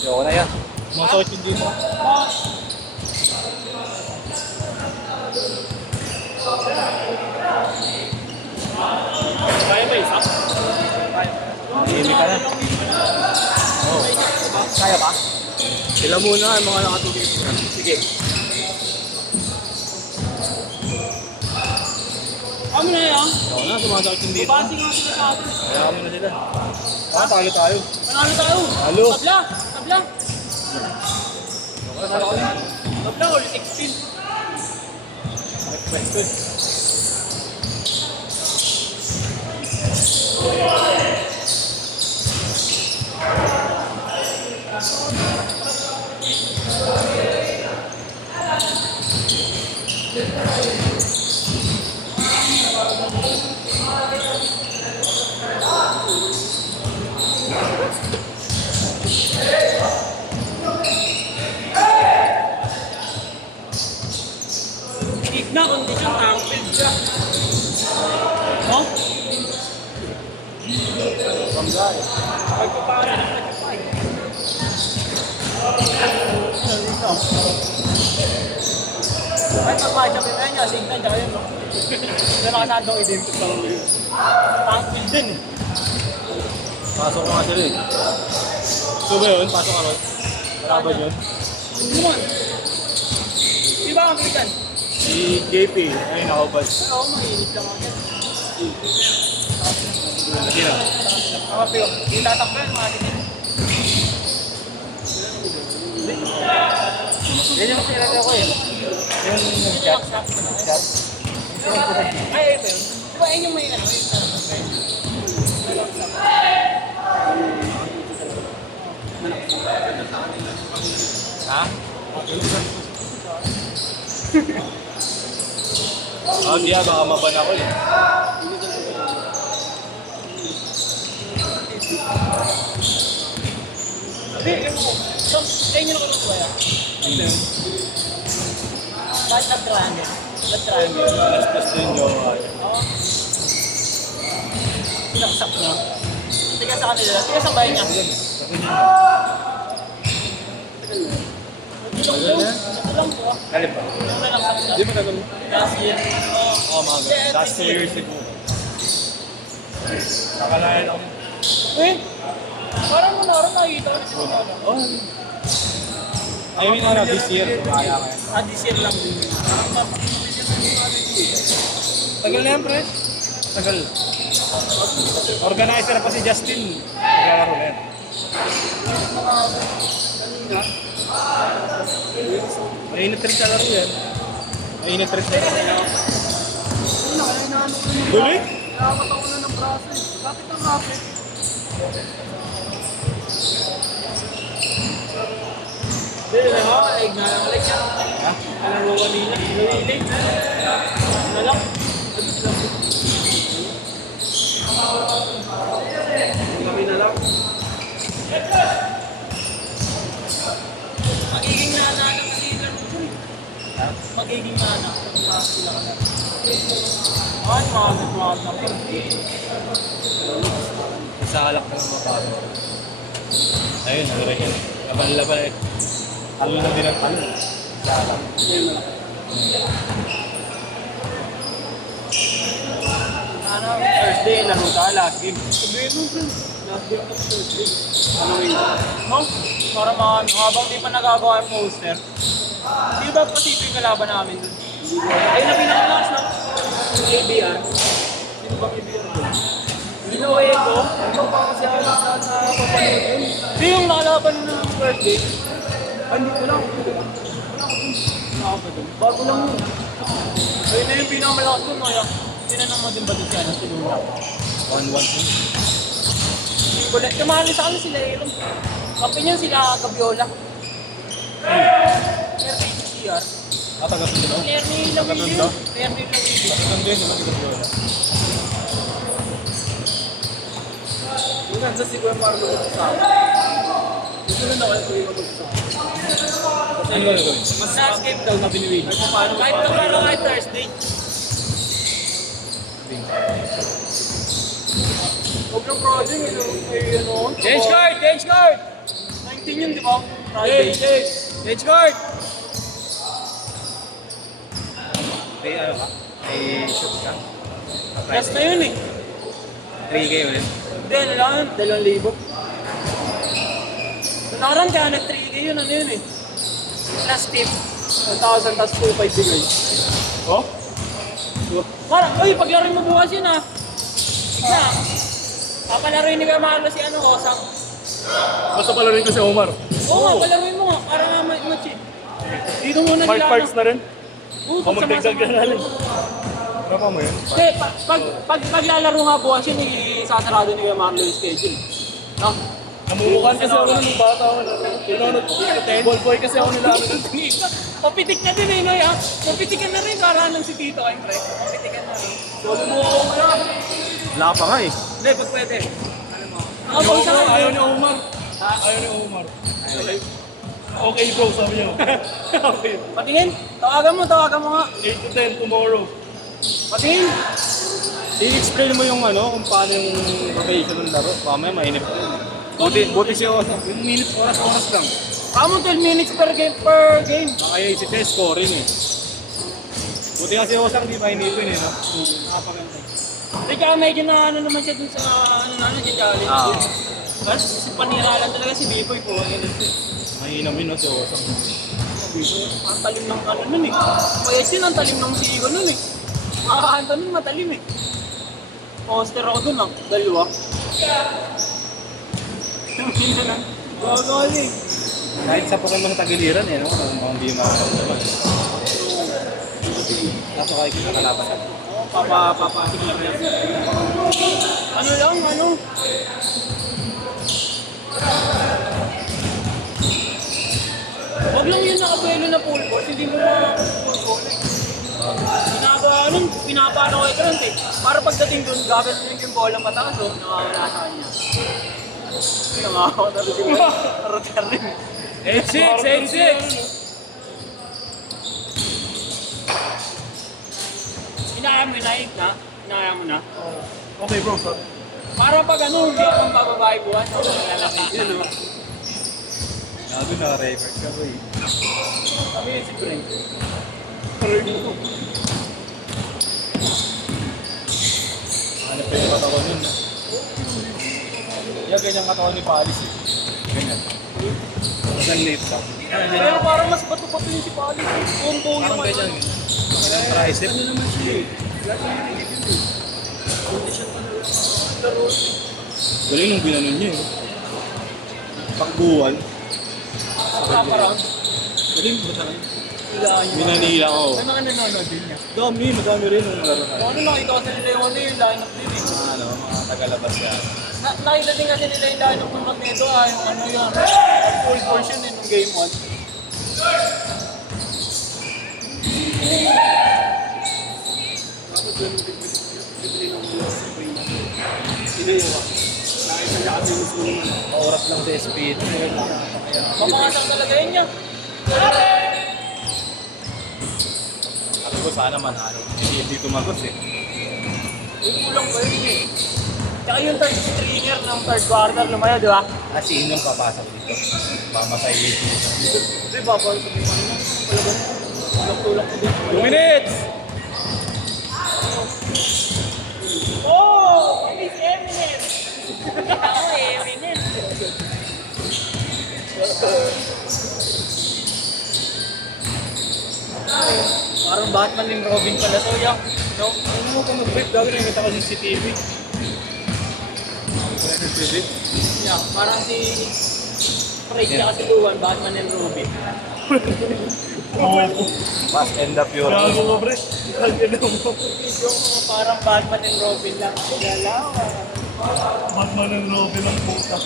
Ayoko na yan. Masakit yung dito. Kaya ba isa? Hindi ka na. Oo. Kaya ba? Sila muna ang mga nakatugil. Sige. Kami na yan. Ayoko na, sumasakit yung dito. Babasi nga sila sa atin. Kaya kami na sila. Talo tayo. Panalo tayo. Talo. Tabla. Tabla. Tabla or 16. Na kondisyon tangpil siya. No? Bangga eh. Pagpapara ng nagpapay. Ay, pagpapaya siya niya, signan siya yun, no? Hindi nakasandong idim. Tangpil din eh. Pasok ko nga sila eh. So ba yun? Pasok ka ron? Wala ba yun? Hindi naman. Di ba kamitan? Si JP, ay nakabad. Oo, mainit lang ako yan. Sige na. Mga piyo, yung tatakbo yan, mga tingin. Yan yung sinag ako eh. Yung nag-chat. Chat. Ay, ito yun. Di ba yun yung may ano? Ha? Di baka maban ako eh. Hindi, so, kayo nyo na kung ba yan? Bakit nag-triangle? Nag-triangle? Lastas din yung Oo. Pinaksak niya. Tiga sa kanila. Tiga sa bahay niya. Ito lang po. Kalip ba? Ito lang sa Di ba tagal mo? last year. Oo, mga ganun. Last 2 years siguro. Nakalayan ako. Eh, parang mo naroon nakikita ko si Ronaldo. Oh. I mean, this year. Kaya kaya. This year lang din. Tagal na yan, pre. Tagal. Organizer pa si Justin. Naglalaro na yan. Mainit rin sa laro yan. Mainit rin sa laro. Duli? Nakakot ako na ng braso eh. Bakit ang rapid? Hindi, nakakaig na lang. Like yan. Ha? Alam mo kanina. Nalilig. Ano lang? Kami na lang. Magiging nana ng kalilan mo. Ha? Magiging nana. Sila ka na. Ay, mahal na po. Isa alak na ng mapado. Ayun, ano rin yan. Laban-laban eh. Talo na din ang talo. Isa alak. Ano, Thursday, laro ka, last game. Sabihin mo dun. Last game of Thursday. Ano yun? No? Para habang di pa nagagawa yung poster. Di ba posible yung kalaban namin dun? Ayun na pinakalakas na. Yung ABR. Sino ba ABR dun? Ginoe ko. Ikaw pa kasi sa papanood yun. Di yung nakalaban ng Thursday. Andito lang. Wala ako dun. Bago lang yun. Ayun na yung pinakamalakas dun. Kaya tinanong mo din ba dun siya na sinuna? 1-1. Kulit, kumahali sa kanya sila Aaron. Kapi niya sila Gabiola. RPCR. Taga-tundo no? Ernie Lamilio. Ernie Lamilio. Taga-tundo yun, naman ito. Yung nasa si Kuya Marlo sa akin. Gusto na ako yung Kuya Marlo sa akin. Ano ba gagawin? Mas last game daw na binuwin. Kahit tomorrow, kahit Thursday. Huwag yung project, ano? Change card! Change card! 15 yun, di ba? Friday. Edge guard! May ano ka? May shoot ka? Last na yun eh. 3K ulit. Hindi, ano lang yun? 2,000. Nakaraan kaya nag-3K yun, ano yun eh. Last tip. 1,000 tas 2,500 bigay. Oh? Parang, uy, paglaro mo bukas yun ah. Na, papalaroin ni Kamalo si ano, Osang. Basta pala rin ko si Omar. Oo nga, palaroin mo nga, para nga match. Dito muna Mark nila. Parks na rin. Oo, O magdagdag ka na rin. Ano pa mo yun? Hindi, paglalaro nga bukas yun, isasarado ni Kamalo yung schedule. No? Namumukan kasi ako nung bata ako. Pinunod ko. Ball boy kasi ako nila. Papitik na din eh, Noy ah. Papitik ka na rin, para nang si Tito ay pre. Papitik ka na rin. Solo mo ako na. Wala pa nga eh. Hindi, pag pwede. Ako sa Ayaw ni Omar. Ayaw ni Omar. Okay bro, sabi niya. Okay. Patingin, tawagan mo nga. 8 to 10 tomorrow. Patingin. I-explain mo yung ano, kung paano yung rotation ng laro. Mamaya mainip ko. Buti siya yung minutes, oras lang. Kamo 12 minutes per game. Kaya si Tess scoring eh. Buti kasi Osang di mainipin eh, no? Napakaganda. Hindi ka medyo na ano naman siya dun sa si Charlie. Tapos si paniralan talaga si Biboy po. Mahinam yun, no, si Osang. Ang talim ng ano nun eh. Kaya yun ang talim ng sigo nun eh. Makakanta nun matalim eh. Poster ako dun lang, 2. Gagol eh. Kahit sa Pokemon sa tagiliran eh, no? Kung hindi makakalaban. Kaso kahit kita kalaban ka. Papapapasok lang yan. Ano lang, ano? Huwag lang yun nakabuelo na full court, hindi mo full court eh. Pinapano ko ito eh. Para pagdating dun, gamit mo yung bola mataas oh, nakawala sa kanya. Nakakawa na rin yung rotar rin. 8-6! Inaya mo na, inaya mo na. Okay bro, sorry. Para pag ano, hindi akong bababae buwan, lalaki yun, no? Gago naka-record ka bro eh. Kami yun si Frank. Hanap pa yung katawan yun. Yan, ganyan katawan ni Palis eh. Ganyan. Masang late lang. Pero parang mas bato-bato yung si Pali. Buong-buong Parang naman. ganyan. Ganyan tricep. Ano naman siya eh. Condition pa na laro. Galing nung binanon niya eh. Takbuhan. Parang. Galing ba tayo? Ilaan niya. Binanila ko. May mga nanonood din niya. Madami rin nung laro na. Kung ano nakita ko sa nila yung ano yung line-up din eh. Ano, mga tagalabas yan. Nakita din kasi nila yung line-up ng Magneto yung ano yan. Full portion eh nung game 1. Sino yun? Nakita niya kasi yung gusto naman. Oras lang sa speed. Mamangasang talaga yun niya. Sabi ko sana manalo. Hindi tumagos eh. Yung kulang ba yun eh? Tsaka yung third stringer ng third quarter lumayo, di ba? Kasi yun yung papasok dito. Mamatay dito. Hindi, babalik ko din mo. Wala ba? Tulak ko din. 2 minutes! Oh! Miss Eminem! Ako Eminem! Parang Batman yung Robin pala to, yak. No? Ano mo kung mag-break? Dami na kita ko sa CCTV. Yeah, parang si Frank niya kasi Luwan, Batman and Robin. Fast and the Furious. Gago mo, pre. Yung parang Batman and Robin lang. Galaw. Batman and Robin ang puta.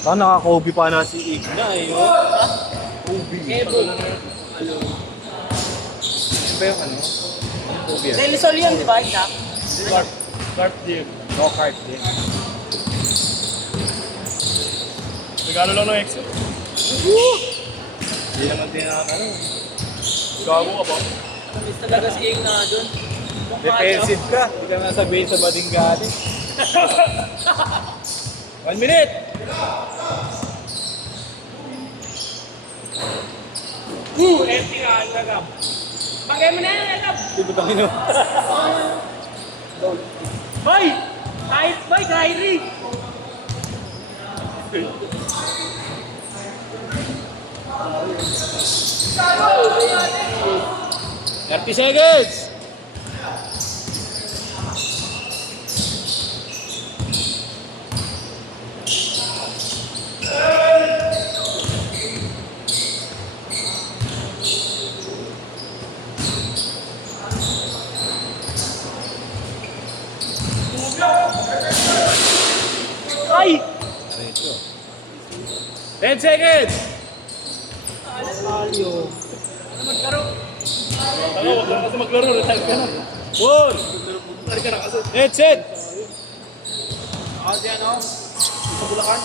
Saan naka-Kobe pa na si Igna eh. Kobe. Evo. Ano ba yung ano? Kobe yan? Del Sol yun, di ba? Isa? Cart deal. No cart deal. Regalo lang ng exit. Hindi naman din ano. Gago ka ba? Miss talaga si Igna dun. Defensive ka. Hindi ka nasabihin sa bading galing. 1 minute! Empty na, Lagab. Bagay mo na yan, Lagab. Bibutangin mo. Boy! Boy, Kyrie! 30 seconds! Ay! 10 seconds! Ano, wag lang kasi maglaro. Retire ka na. 1! Headset! Kasi ano, sa Bulacan.